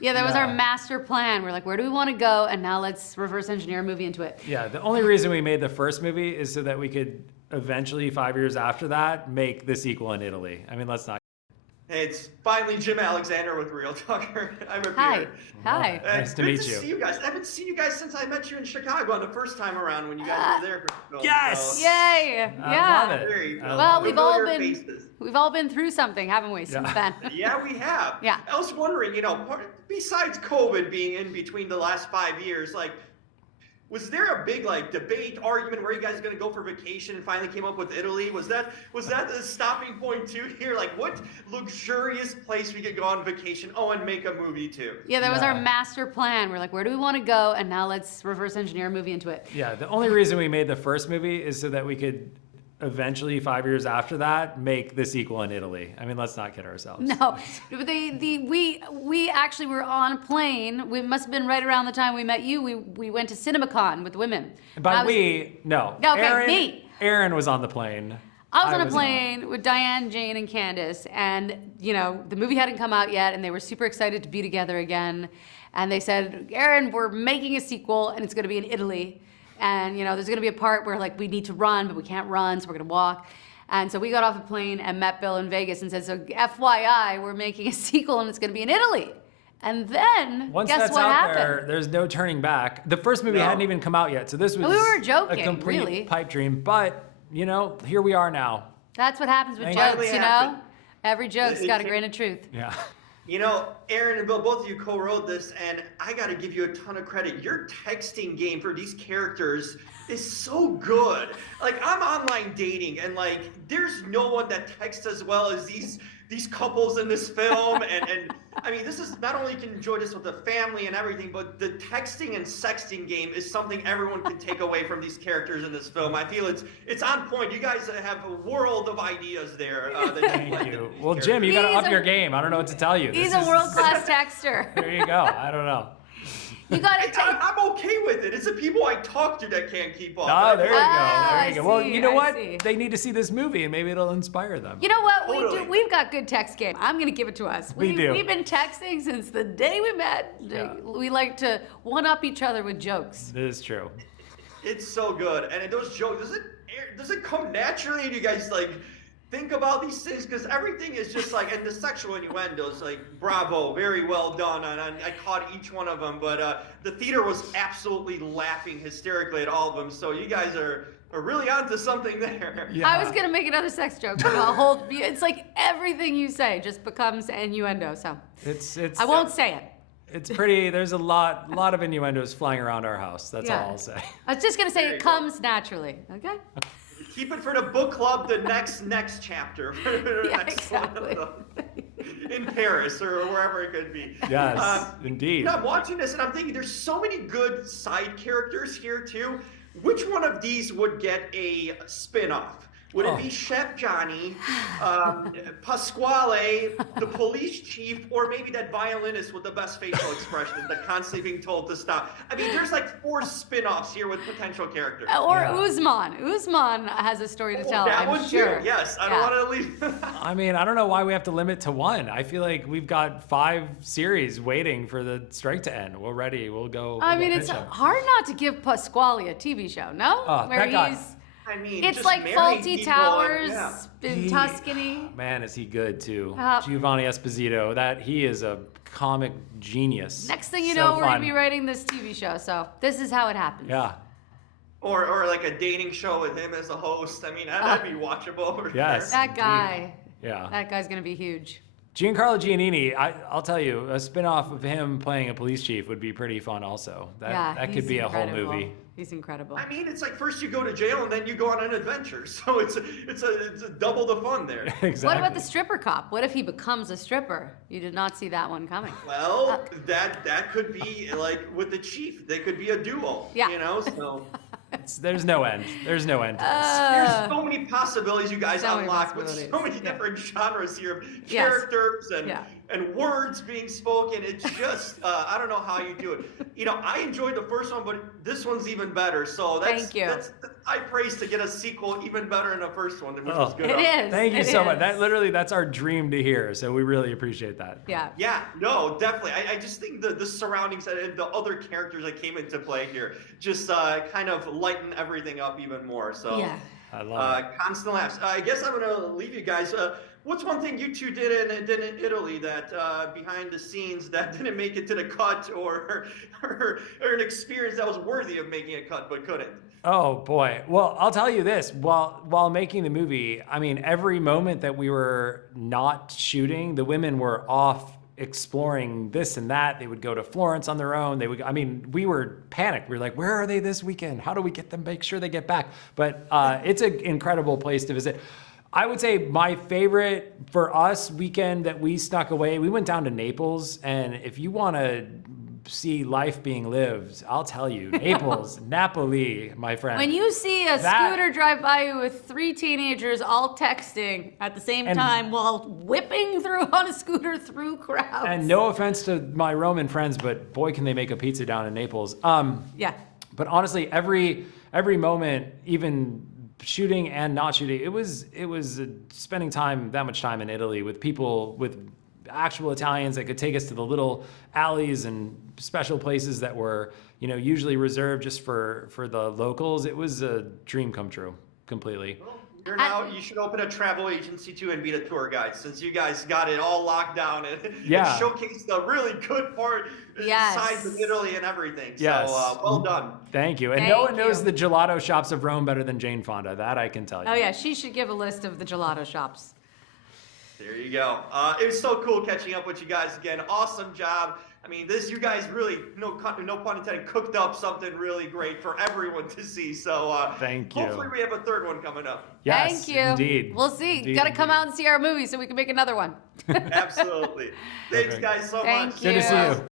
Yeah, that was our master plan. We're like, where do we want to go? And now let's reverse engineer a movie into it. Yeah, the only reason we made the first movie is so that we could eventually, 5 years after that, make the sequel in Italy. I mean, let's not. Hey, it's finally Jim Alexander with Real Talker. I'm here. Hi. Nice to meet you. Good to see you guys. I haven't seen you guys since I met you in Chicago on the first time around when you guys were there. Yes! Yay! I love it. There you go. Well, we've all been through something, haven't we, since then? Yeah, we have. Yeah. I was wondering, besides COVID being in between the last 5 years, was there a big debate, argument where you guys are going to go for vacation and finally came up with Italy? Was that the stopping point too here? What luxurious place we could go on vacation? Oh, and make a movie too. Yeah, that was our master plan. We're like, where do we want to go? And now let's reverse engineer a movie into it. Yeah, the only reason we made the first movie is so that we could eventually, 5 years after that, make the sequel in Italy. I mean, let's not kid ourselves. No, but we actually were on a plane. We must have been right around the time we met you. We went to CinemaCon with women. And by no. Okay, me. Erin was on the plane. I was on a plane with Diane, Jane, and Candace, and the movie hadn't come out yet, and they were super excited to be together again. And they said, Erin, we're making a sequel, and it's going to be in Italy. And there's going to be a part where we need to run, but we can't run, so we're going to walk. And so we got off the plane and met Bill in Vegas and said, so FYI, we're making a sequel and it's going to be in Italy. And then, once guess that's what out happened? there's no turning back. The first movie hadn't even come out yet, so this was we were joking, a complete really. pipe dream. But, here we are now. That's what happens with jokes, Every joke's got a grain of truth. Yeah. Erin and Bill, both of you co-wrote this, and I got to give you a ton of credit. Your texting game for these characters is so good. I'm online dating, and there's no one that texts as well as these couples in this film. And I mean, this is not only you can enjoy this with the family and everything, but the texting and sexting game is something everyone can take away from these characters in this film. I feel it's on point. You guys have a world of ideas there. Thank you. Well, Jim, you got to up your game. I don't know what to tell you. He's a world-class texter. There you go. I don't know. You got to take. I'm okay with it. It's the people I talk to that can't keep up. Oh, there you go. There you go. Well, see, you know what? see. They need to see this movie, and maybe it'll inspire them. You know what? Totally. We've got good text game. I'm going to give it to us. We do. We've been texting since the day we met. Yeah. We like to one-up each other with jokes. It is true. It's so good. And those jokes, does it come naturally? Do you guys think about these things? Because everything is just and the sexual innuendos, bravo, very well done. And I caught each one of them. But the theater was absolutely laughing hysterically at all of them. So you guys are really onto something there. Yeah. I was going to make another sex joke, but it's everything you say just becomes innuendo. So It's I won't say it. It's pretty. There's a lot of innuendos flying around our house. That's all I'll say. I was just going to say There it you go. comes naturally. Okay? Keep it for the book club, the next chapter. The Yeah, next one exactly. of them. In Paris or wherever it could be. Yes, indeed. I'm watching this and I'm thinking there's so many good side characters here too. Which one of these would get a spin-off? Would it be Chef Johnny, Pasquale, the police chief, or maybe that violinist with the best facial expressions that constantly being told to stop? I mean, there's 4 spin-offs here with potential characters. Or Usman. Usman has a story to tell, That I'm one sure. too. Yes, I don't want to leave. I mean, I don't know why we have to limit to one. I feel like we've got 5 series waiting for the strike to end. We're ready. We'll go. I mean, it's hard not to give Pasquale a TV show, no? that guy- I mean, It's just like marry Faulty people Towers and, in Tuscany. Man, is he good too. Uh, Giovanni Esposito. He is a comic genius. Next thing you So know, we're going fun. to be writing this TV show. So this is how it happens. Yeah. Or a dating show with him as a host. I mean, that'd be watchable over Yes. there. That guy. Yeah. That guy's going to be huge. Giancarlo Giannini, I'll tell you, a spin-off of him playing a police chief would be pretty fun also. That could he's be a whole incredible. movie. He's incredible. I mean, it's first you go to jail and then you go on an adventure. So it's a double the fun there. Exactly. What about the stripper cop? What if he becomes a stripper? You did not see that one coming. Well, that could be with the chief. They could be a duo. Yeah. So There's no end. There's no end to this. there's so many possibilities you guys so many unlock with possibilities. so many different genres here of Yes. characters and Yeah. and words being spoken. It's just I don't know how you do it. I enjoyed the first one, but this one's even better. So Thank you. high praise to get a sequel even better than the first one, which was good. It is. Thank you It so much. is. That's our dream to hear. So we really appreciate that. Yeah. Yeah, no, definitely. I just think the surroundings and the other characters that came into play here just kind of lighten everything up even more. So Yeah. I love it. constant laughs. I guess I'm gonna leave you guys. What's one thing you two did in Italy that behind the scenes that didn't make it to the cut, or an experience that was worthy of making a cut but couldn't? Oh boy. Well, I'll tell you this. While making the movie, I mean, every moment that we were not shooting, the women were off exploring this and that. They would go to Florence on their own. We were panicked. We were like, where are they this weekend? How do we get them, make sure they get back? But it's an incredible place to visit. I would say my favorite for us weekend that we snuck away, we went down to Naples. And if you want to see life being lived, I'll tell you, Naples, Napoli, my friend. When you see a scooter drive by you with 3 teenagers all texting at the same time while whipping through on a scooter through crowds. And no offense to my Roman friends, but boy, can they make a pizza down in Naples. Yeah. But honestly, every moment, even shooting and not shooting, it was spending that much time in Italy with people, with actual Italians that could take us to the little alleys and special places that were, usually reserved just for the locals. It was a dream come true, completely. Well, you should open a travel agency too and be the tour guide, since you guys got it all locked down and showcased the really good sides of Italy and everything. Yes. So well done. Thank you. And no one knows the gelato shops of Rome better than Jane Fonda. That I can tell you. Oh yeah, she should give a list of the gelato shops. There you go. It was so cool catching up with you guys again. Awesome job. I mean, you guys really, no pun intended, cooked up something really great for everyone to see. So thank you. Hopefully we have a third one coming up. Yes, Thank you. Indeed. We'll see. Indeed, Got to come out and see our movie so we can make another one. Absolutely. Thanks, guys, so much. Thank you. Good to see you.